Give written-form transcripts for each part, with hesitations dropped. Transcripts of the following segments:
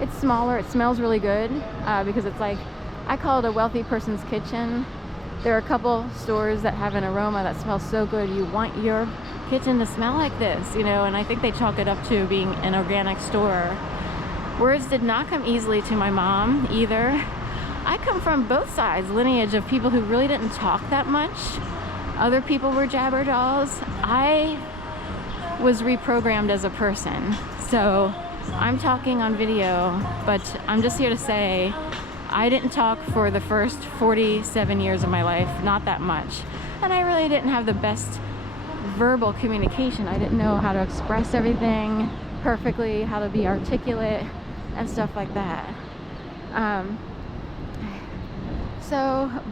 It's smaller. It smells really good because it's like, I call it a wealthy person's kitchen. There are a couple stores that have an aroma that smells so good. You want your kitchen to smell like this, you know, and I think they chalk it up to being an organic store. Words did not come easily to my mom either. I come from both sides, lineage of people who really didn't talk that much. Other people were jabber dolls. I was reprogrammed as a person. So I'm talking on video, but I'm just here to say I didn't talk for the first 47 years of my life, not that much. And I really didn't have the best verbal communication. I didn't know how to express everything perfectly, how to be articulate and stuff like that.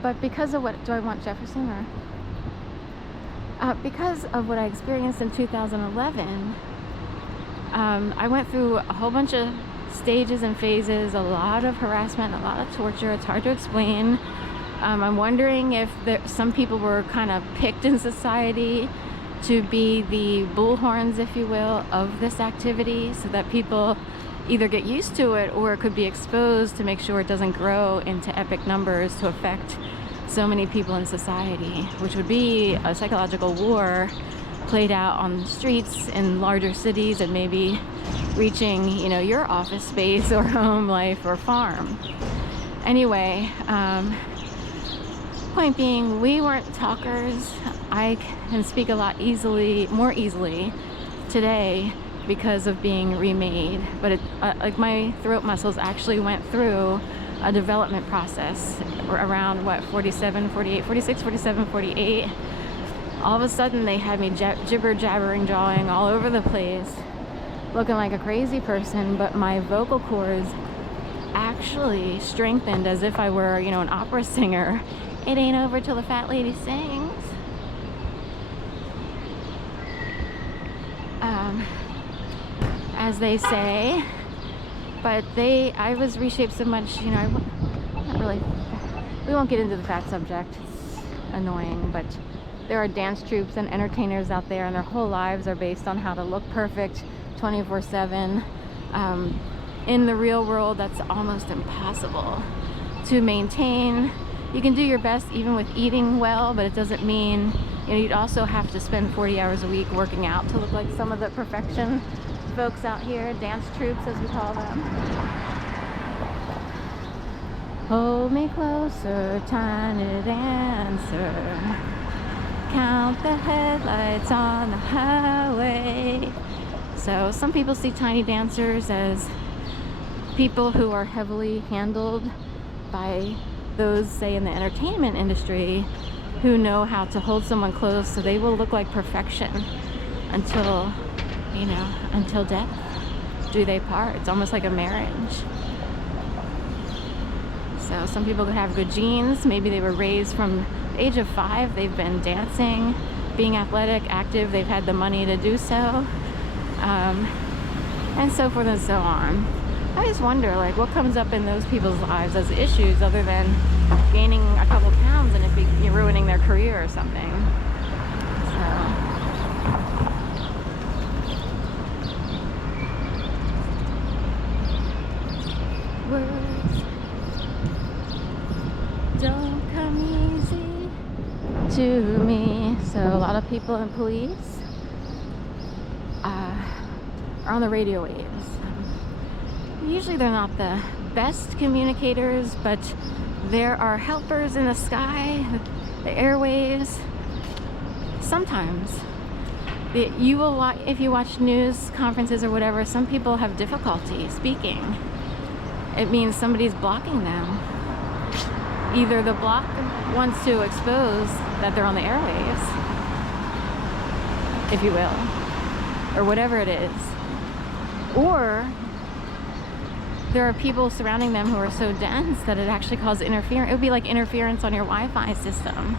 But because of what, do I want Jefferson or? Because of what I experienced in 2011, I went through a whole bunch of stages and phases, a lot of harassment, a lot of torture. It's hard to explain. I'm wondering if some people were kind of picked in society to be the bullhorns, if you will, of this activity, so that people either get used to it or it could be exposed to make sure it doesn't grow into epic numbers to affect so many people in society, which would be a psychological war played out on the streets in larger cities and maybe reaching, you know, your office space or home life or farm. Anyway, point being, we weren't talkers. I can speak a lot more easily today because of being remade, but like my throat muscles actually went through a development process around what, 47, 48, 46, 47, 48. All of a sudden they had me jibber jabbering, jawing all over the place, looking like a crazy person, but my vocal cords actually strengthened as if I were, you know, an opera singer. It ain't over till the fat lady sings. As they say, but I was reshaped so much, you know, not really, we won't get into the fat subject, it's annoying, but there are dance troupes and entertainers out there and their whole lives are based on how to look perfect 24/7. In the real world, that's almost impossible to maintain. You can do your best even with eating well, but it doesn't mean, you know, you'd also have to spend 40 hours a week working out to look like some of the perfection folks out here, dance troupes as we call them. Hold me closer, tiny dancer. Count the headlights on the highway. So some people see tiny dancers as people who are heavily handled by those, say, in the entertainment industry who know how to hold someone close so they will look like perfection until, you know, until death do they part. It's almost like a marriage. So some people could have good genes. Maybe they were raised from the age of 5. They've been dancing, being athletic, active. They've had the money to do so, and so forth and so on. I just wonder, like, what comes up in those people's lives as issues other than gaining a couple pounds and it be ruining their career or something. So. Words don't come easy to me. So a lot of people in police are on the radio waves. Usually they're not the best communicators, but there are helpers in the sky, the airwaves. Sometimes you will watch, if you watch news conferences or whatever, some people have difficulty speaking. It means somebody's blocking them. Either the block wants to expose that they're on the airwaves, if you will, or whatever it is, or there are people surrounding them who are so dense that it actually causes interference. It would be like interference on your Wi-Fi system.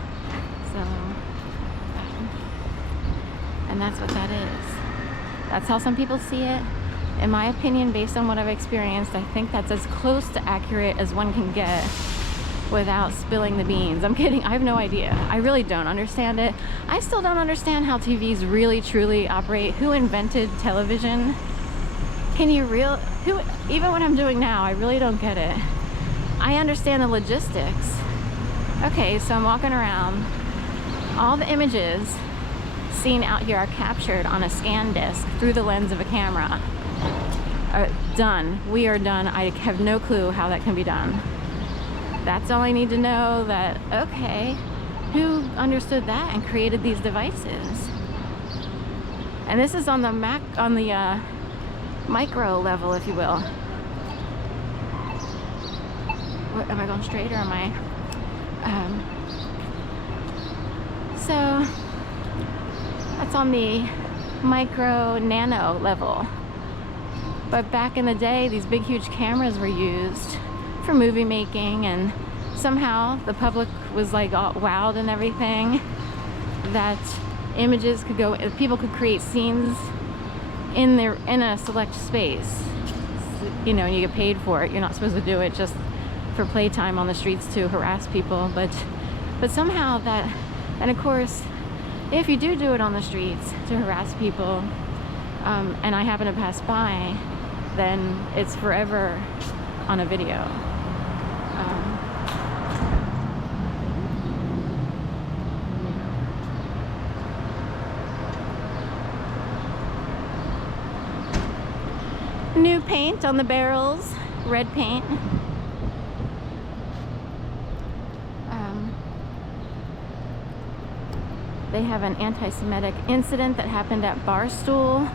So, and that's what that is. That's how some people see it. In my opinion, based on what I've experienced, I think that's as close to accurate as one can get without spilling the beans. I'm kidding. I have no idea. I really don't understand it. I still don't understand how TVs really truly operate. Who invented television? Can you even what I'm doing now, I really don't get it. I understand the logistics. Okay, so I'm walking around. All the images seen out here are captured on a scan disc through the lens of a camera. Done. We are done. I have no clue how that can be done. That's all I need to know. That, okay, who understood that and created these devices? And this is on the micro level, if you will. What, am I going straight or am I? So that's on the micro nano level. But back in the day, these big huge cameras were used for movie making, and somehow the public was like all wowed and everything that images could go, people could create scenes in a select space, you know, and you get paid for it. You're not supposed to do it just for playtime on the streets to harass people, but somehow that, and of course, if you do it on the streets to harass people, and I happen to pass by, then it's forever on a video. New paint on the barrels, red paint. They have an anti-Semitic incident that happened at Barstool.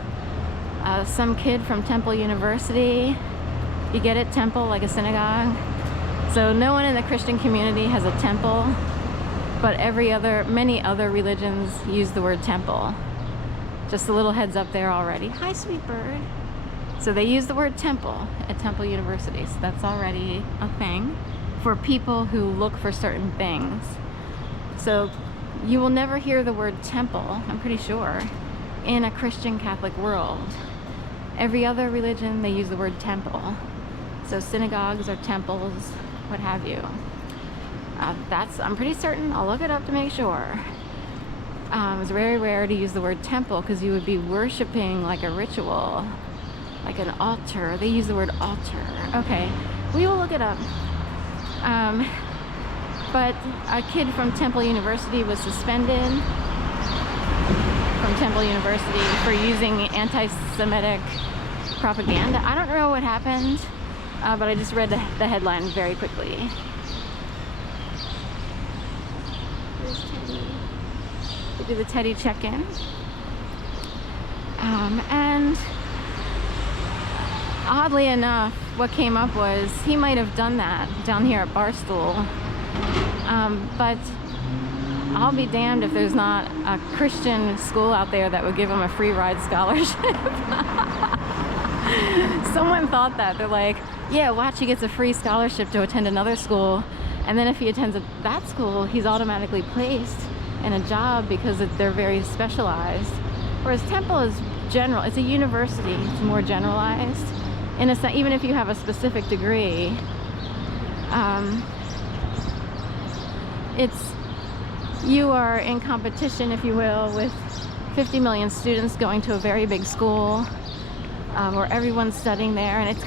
Some kid from Temple University. You get it? Temple, like a synagogue. So no one in the Christian community has a temple, but many other religions use the word temple. Just a little heads up there already. Hi, sweet bird. So they use the word temple at Temple University. So that's already a thing for people who look for certain things. So you will never hear the word temple, I'm pretty sure, in a Christian Catholic world. Every other religion, they use the word temple. So synagogues or temples, what have you. I'm pretty certain. I'll look it up to make sure. It's very rare to use the word temple because you would be worshiping like a ritual, like an altar. They use the word altar. Okay, we will look it up. But a kid from Temple University was suspended from Temple University for using anti-Semitic propaganda. I don't know what happened, but I just read the headline very quickly. Here's Teddy. We do the Teddy check-in. And oddly enough, what came up was he might have done that down here at Barstool. But I'll be damned if there's not a Christian school out there that would give him a free ride scholarship. Someone thought that. They're like, yeah, watch, he gets a free scholarship to attend another school, and then if he attends that school, he's automatically placed in a job because they're very specialized. Whereas Temple is general. It's a university. It's more generalized. In a sense, even if you have a specific degree, you are in competition, if you will, with 50 million students going to a very big school where everyone's studying there, and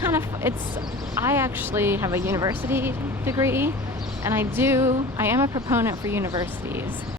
I actually have a university degree, and I am a proponent for universities.